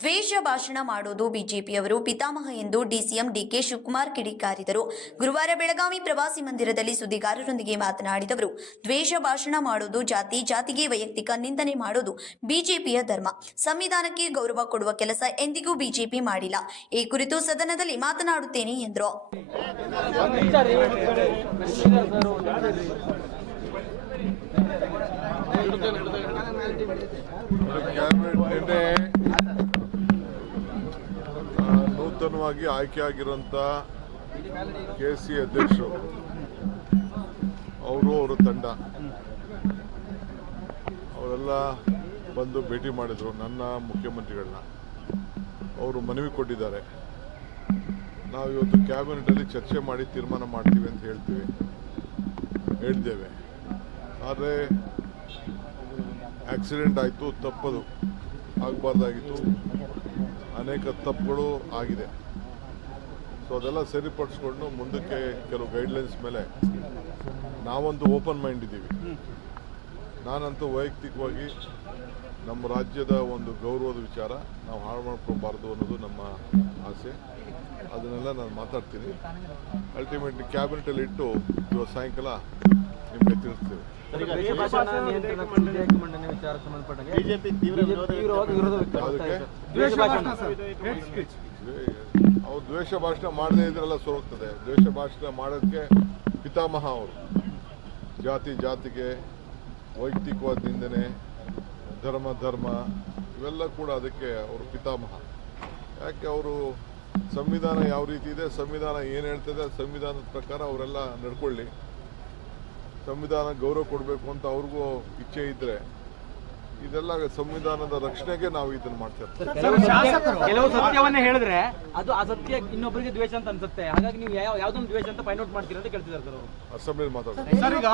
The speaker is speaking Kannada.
ದ್ವೇಷ ಭಾಷಣ ಮಾಡೋದು ಬಿಜೆಪಿಯವರು ಪಿತಾಮಹ ಎಂದು ಡಿಸಿಎಂ ಡಿಕೆ ಶಿವಕುಮಾರ್ ಕಿಡಿಕಾರಿದರು. ಗುರುವಾರ ಬೆಳಗಾವಿ ಪ್ರವಾಸಿ ಮಂದಿರದಲ್ಲಿ ಸುದ್ದಿಗಾರರೊಂದಿಗೆ ಮಾತನಾಡಿದವರು, ದ್ವೇಷ ಭಾಷಣ ಮಾಡೋದು ಜಾತಿ, ಜಾತಿಗೆ ವೈಯಕ್ತಿಕ ನಿಂದನೆ ಮಾಡೋದು ಬಿಜೆಪಿಯ ಧರ್ಮ. ಸಂವಿಧಾನಕ್ಕೆ ಗೌರವ ಕೊಡುವ ಕೆಲಸ ಎಂದಿಗೂ ಬಿಜೆಪಿ ಮಾಡಿಲ್ಲ. ಈ ಕುರಿತು ಸದನದಲ್ಲಿ ಮಾತನಾಡುತ್ತೇನೆ ಎಂದರು. ನೂತನವಾಗಿ ಆಯ್ಕೆಯಾಗಿರೋಂಥ ಕೆ ಸಿ ಅಧ್ಯಕ್ಷರು, ಅವರು ಅವರ ತಂಡ. ಅವರೆಲ್ಲ ಬಂದು ಭೇಟಿ ಮಾಡಿದರು ನನ್ನ ಮುಖ್ಯಮಂತ್ರಿಗಳನ್ನ. ಅವರು ಮನವಿ ಕೊಟ್ಟಿದ್ದಾರೆ. ನಾವು ಇವತ್ತು ಕ್ಯಾಬಿನೆಟಲ್ಲಿ ಚರ್ಚೆ ಮಾಡಿ ತೀರ್ಮಾನ ಮಾಡ್ತೀವಿ ಅಂತ ಹೇಳ್ತೀವಿ, ಹೇಳ್ತೇವೆ. ಆದರೆ ಆಕ್ಸಿಡೆಂಟ್ ಆಯಿತು, ತಪ್ಪದು, ಆಗಬಾರ್ದಾಗಿತ್ತು. ಅನೇಕ ತಪ್ಪುಗಳು ಆಗಿದೆ. ಸೊ ಅದೆಲ್ಲ ಸರಿಪಡಿಸ್ಕೊಂಡು ಮುಂದಕ್ಕೆ ಕೆಲವು ಗೈಡ್ಲೈನ್ಸ್ ಮೇಲೆ ನಾವೊಂದು ಓಪನ್ ಮೈಂಡ್ ಇದ್ದೀವಿ. ನಾನಂತೂ ವೈಯಕ್ತಿಕವಾಗಿ ನಮ್ಮ ರಾಜ್ಯದ ಒಂದು ಗೌರವದ ವಿಚಾರ, ನಾವು ಹಾಳು ಮಾಡ್ಕೊಬಾರ್ದು ಅನ್ನೋದು ನಮ್ಮ ಆಸೆ. ಅದನ್ನೆಲ್ಲ ನಾನು ಮಾತಾಡ್ತೀನಿ. ಅಲ್ಟಿಮೇಟ್ಲಿ ಕ್ಯಾಬಿನೆಟಲ್ಲಿ ಇಟ್ಟು ಇವತ್ತು ಸಾಯಂಕಾಲ ಅವ್ರು ದ್ವೇಷ ಭಾಷಣ ಮಾಡದೇ ಇದ್ರೆಲ್ಲ ಸೋರೋಗ್ತದೆ ದ್ವೇಷ ಭಾಷಣ ಮಾಡೋಕ್ಕೆ ಪಿತಾಮಹ ಅವರು. ಜಾತಿ ಜಾತಿಗೆ ವೈಯಕ್ತಿಕವಾದ ನಿಂದನೆ ಧರ್ಮ ಧರ್ಮ, ಇವೆಲ್ಲ ಕೂಡ ಅದಕ್ಕೆ ಅವರು ಪಿತಾಮಹ. ಯಾಕೆ ಅವರು ಸಂವಿಧಾನ ಯಾವ ರೀತಿ ಇದೆ, ಸಂವಿಧಾನ ಏನು ಹೇಳ್ತದೆ, ಸಂವಿಧಾನದ ಪ್ರಕಾರ ಅವರೆಲ್ಲ ನಡ್ಕೊಳ್ಳಿ. ಸಂವಿಧಾನ ಗೌರವ ಕೊಡಬೇಕು ಅಂತ ಅವ್ರಿಗೂ ಇಚ್ಛೆ ಇದ್ರೆ ಇದೆಲ್ಲ ಸಂವಿಧಾನದ ರಕ್ಷಣೆಗೆ ನಾವು ಇದನ್ನ ಮಾಡ್ತೇವೆ. ಕೆಲವು ಸತ್ಯ ಕೆಲವು ಸತ್ಯವನ್ನೇ ಹೇಳಿದ್ರೆ ಅದು ಆ ಸತ್ಯ ಇನ್ನೊಬ್ಬರಿಗೆ ದ್ವೇಷ ಅಂತ ಅನ್ಸುತ್ತೆ. ಹಾಗಾಗಿ ನೀವು ಯಾವ ಯಾವ್ದೊಂದು ದ್ವೇಷ ಅಂತ ಫೈಂಡ್ ಔಟ್ ಮಾಡ್ತೀರಾ ಅಂತ ಕೇಳ್ತಿದ್ದಾರೆ ಸರ್ ಅಸೆಂಬ್ಲಿ ಮಾತಾಡ್ತಾರೆ. ಸರ್ ಈಗ